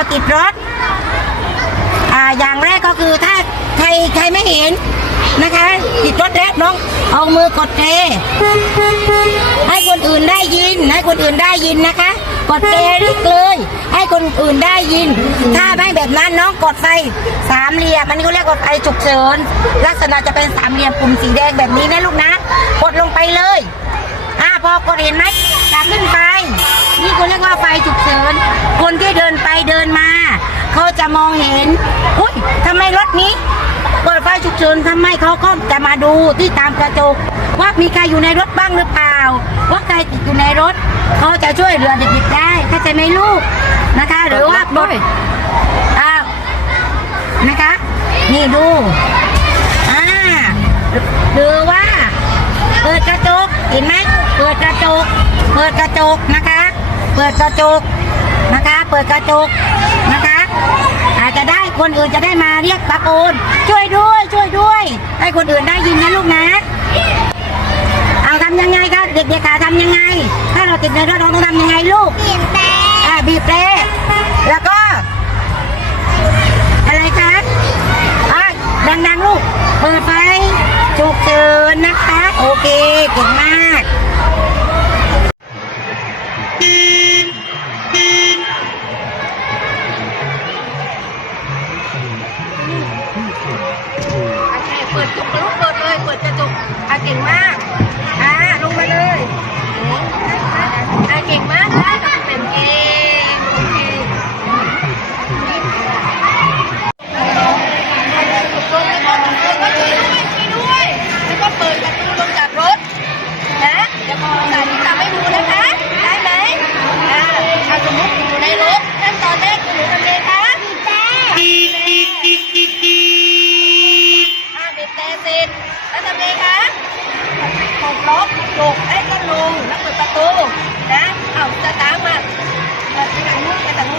ราติดรถอ่าอย่างแรกก็คือถ้าใครใครไม่เห็นนะคะ ติดรถแล้วน้องเอามือกดเตรให้คนอื่นได้ยินให้คนอื่นได้ยินนะคะ กดเตรลึกเลยให้คนอื่นได้ยิน ถ้าไม่แบบนั้นน้องกดไฟสามเหลี่ยมอันนี้เขาเรียกกดไฟฉุกเฉินลักษณะจะเป็นสามเหลี่ยมปุ่มสีแดงแบบนี้นะลูกนะ กดลงไปเลยอ่าพอกดเห็นไหมจะขึ้นไปนี่เขาเรียกว่าไฟฉุกเฉินคนที่เดิน จะมองเห็น อุ้ยทำไมรถนี้เปิดไฟฉุกเฉินทำไมเขาก็จะมาดูที่ตามกระจก ว่ามีใครอยู่ในรถบ้างหรือเปล่า ว่าใครติดอยู่ในรถ เขาจะช่วยเหลือเด็กๆได้เข้าใจไหมลูกนะคะ หรือว่ารถอ้าวนะคะ นี่ดูอ่าหรือว่า เปิดกระจกเห็นไหมเปิดกระจก เปิดกระจกนะคะ เปิดกระจกนะคะ เปิดกระจกนะคะ อาจจะได้ คนอื่นจะได้มาเรียกตะโกนช่วยด้วย ช่วยด้วย ให้คนอื่นได้ยินนะลูกนะ เอาทำยังไงครับเด็กๆค่ะทำยังไง ถ้าเราติดในรถเราต้องทำยังไงลูกบีบแต่อ่าบีบแตรแล้วก็ อะไรคะอะดังๆลูกเปิดไฟฉุกเฉินนะคะ เปิดเลยเปิดกระจกอะเก่งมากอ่าลงมาเลยอะเก่งมากนะเป็นเก่งโอเคลงแล้วก็ลงเลยก็ช่วยด้วยช่วยด้วยแล้วก็เปิดประตูลงจากรถนะเดี๋ยวพอสาธิตทำให้ดูนะคะได้ไหมอ่าถ้าสมมติอยู่ในรถขั้นตอนแรกคือหนูทำไงคะ บีบแต่ อ่า สิบแต่เสร็จแล้วทำไงคะกดล็อกจกไอ้ก็ลงแล้วเปิดประตูนะเอาจะตามมาเปิดไปทางนู้นไปทาง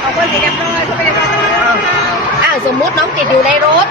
เอาคนสีเรียบร้อยเขาไปเรียบร้อยอ้าวสมมุติน้องติดอยู่ในรถ